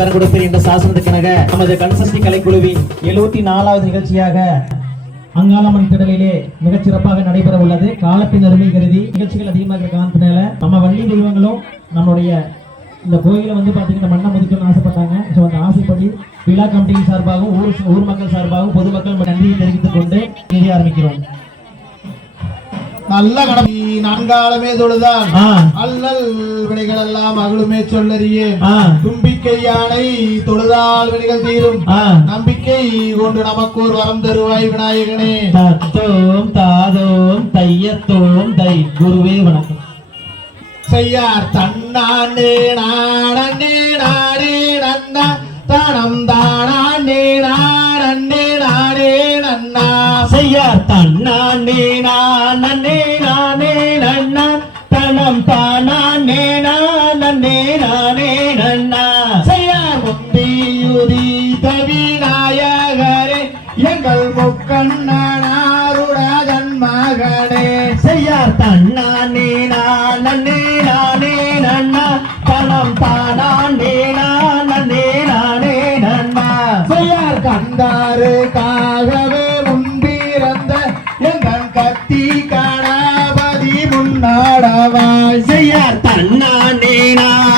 வாழ்த்தி கொடுப்பேன் என்ற சாசனத்துக்கெனக நமது கன்சஸ்டி கலைக்குழுவின் எழுபத்தி நாலாவது நிகழ்ச்சியாக அங்காளம்மன் திடலிலே மிகச் சிறப்பாக நடைபெற உள்ளது காலத்தின் அருமை கருதி நிகழ்ச்சிகள் அதிகமாக இருக்கிற காரணத்தினால நம்ம வள்ளி தெய்வங்களும் நம்மளுடைய இந்த கோயிலை வந்து பார்த்தீங்கன்னா மண்ணை முதிக்கணும்னு ஆசைப்பட்டாங்க. ஸோ அந்த ஆசைப்படி விழா கமிட்டியின் சார்பாகவும் ஊர் ஊர் மக்கள் சார்பாகவும் பொதுமக்கள் நன்றியை தெரிவித்துக் கொண்டு நிதி ஆரம்பிக்கிறோம். நல்ல கடமை நான்காலமே தொழுதான் அல்லல் வினைகள் எல்லாம் அகலுமே சொல்லறியே. தும்பிக்கை யானை தொழுதால் வினைகள் தீரும். நம்பிக்கை கொண்டு நமக்கு ஒரு வரம் தருவாய் விநாயகனே. தத்தோம் தாதோம் தையத்தோம் தை. குருவே வணக்கம். செய்யார் தன்னானே நாடனே நாடே நன்னா தனம் தானே நாடனே நாடே நன்னா செய்யார் தன்னானே நானே நானே நன்னா. தனம் தானே நானே நானே நன்னா. செய்யார் முந்தியுதி தவிநாயகரே. எங்கள் முக்கண்ணனாருடன் தன்னானே நானே.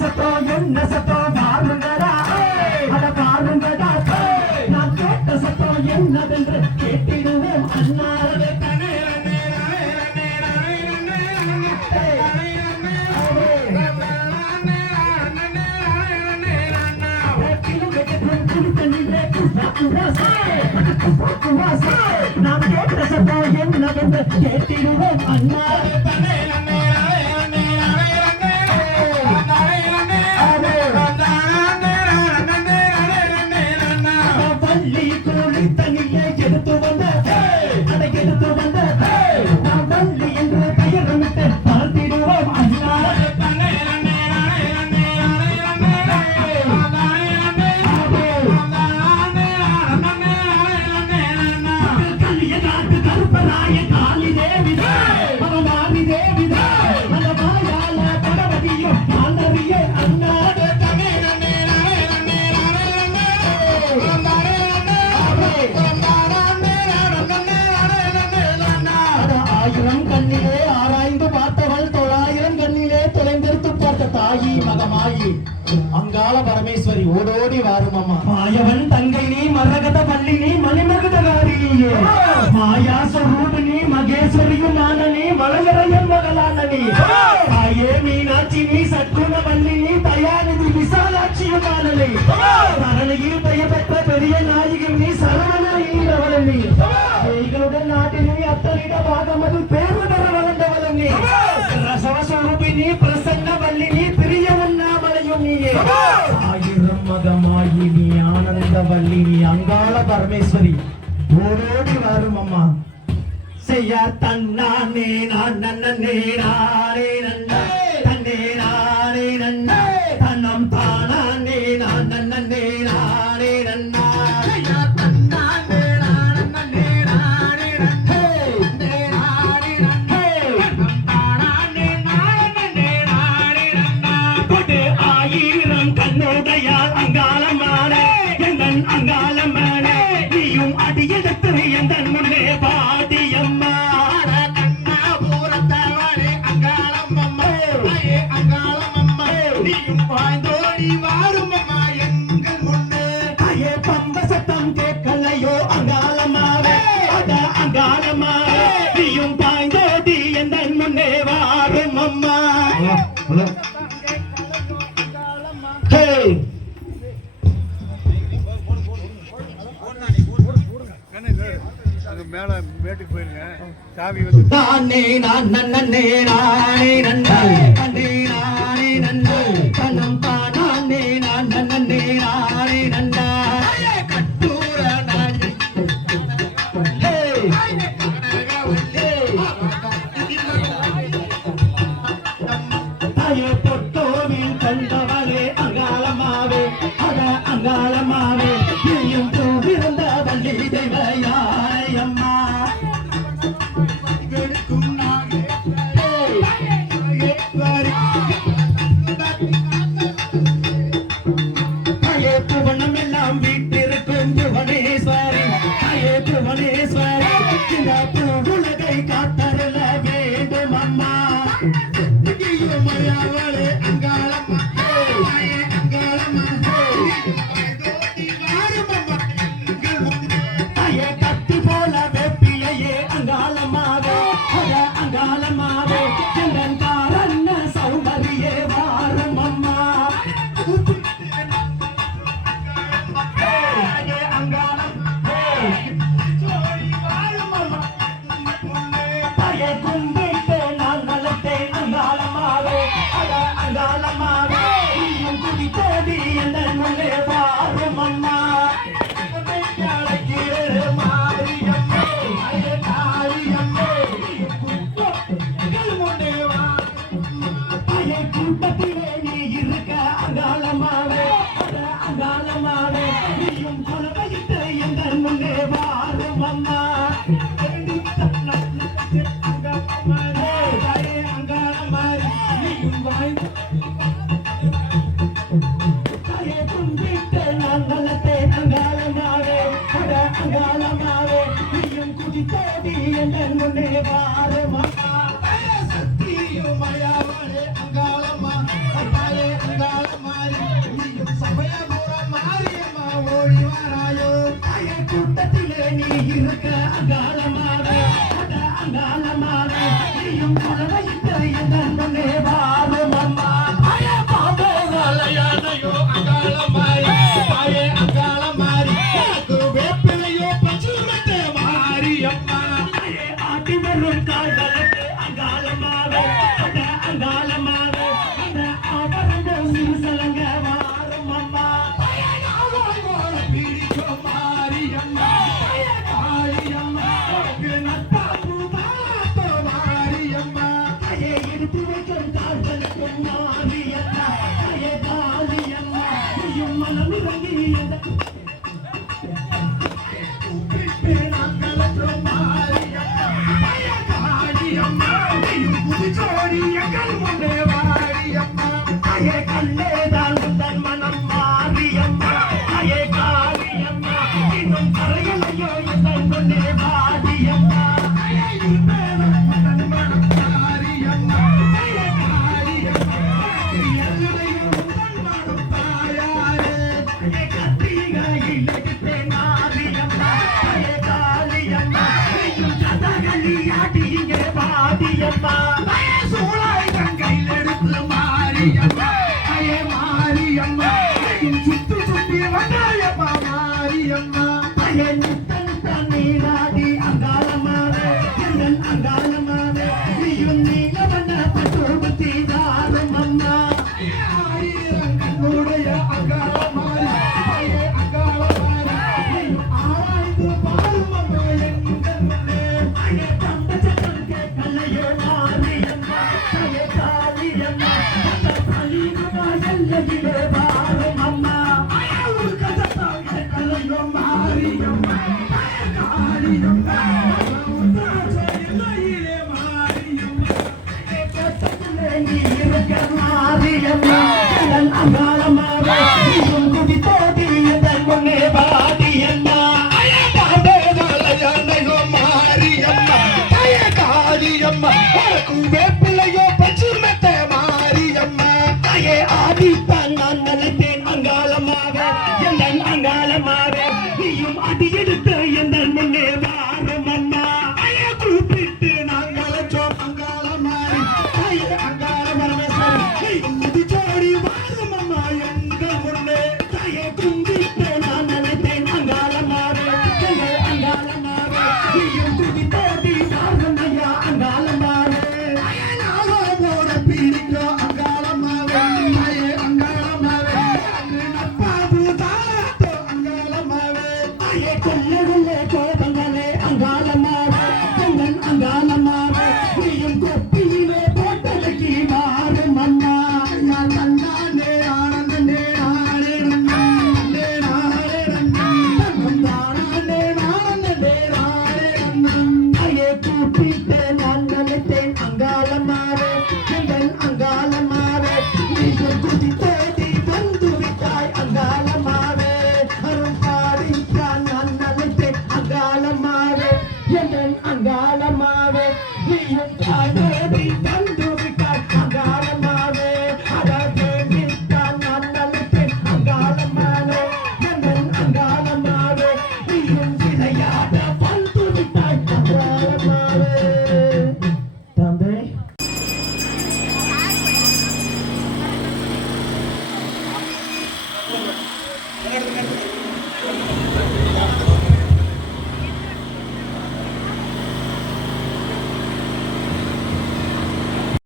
சத்தம் என்ன சத்தம் பாருங்கடா அட பாருங்கடா நான் கேட்ட சத்தம் என்னதென்று கேட்டிடுவோம் அண்ணாவே நாம் கேட்ட சத்தம் என்னதென்று கேட்டிடுவோம் அண்ணாவே தனே மீனாட்சினி சத்குணவல்லினி தயாநிதி விசாலாட்சியுமானனை தரணியில் பெயர் பெற்ற பெரிய நாயகம் நீ சரவணனையில் அவளன் நீ எங்களுடன் நாட்டினை அத்தனிட பாகமது பேருடர் வளர்ந்தவளன் நீ ரசவஸ்வரூபினி பிரசன்ன வல்லினி பிரியவண்ணாமலையும் நீயே. ஆயிரம் மதமாயினி ஆனந்த வல்லினி அங்காள பரமேஸ்வரி. ஓடோடி வரும் அம்மா செய்ய தன்னானே நான் நன்னே நானே நன்ன. மேல மேட்டுக்கு போயிருங்க சாமி வந்து தானே நான் நன்னே நானே நன்னே நானே நன்னே தனம் take got the mama. Thank you.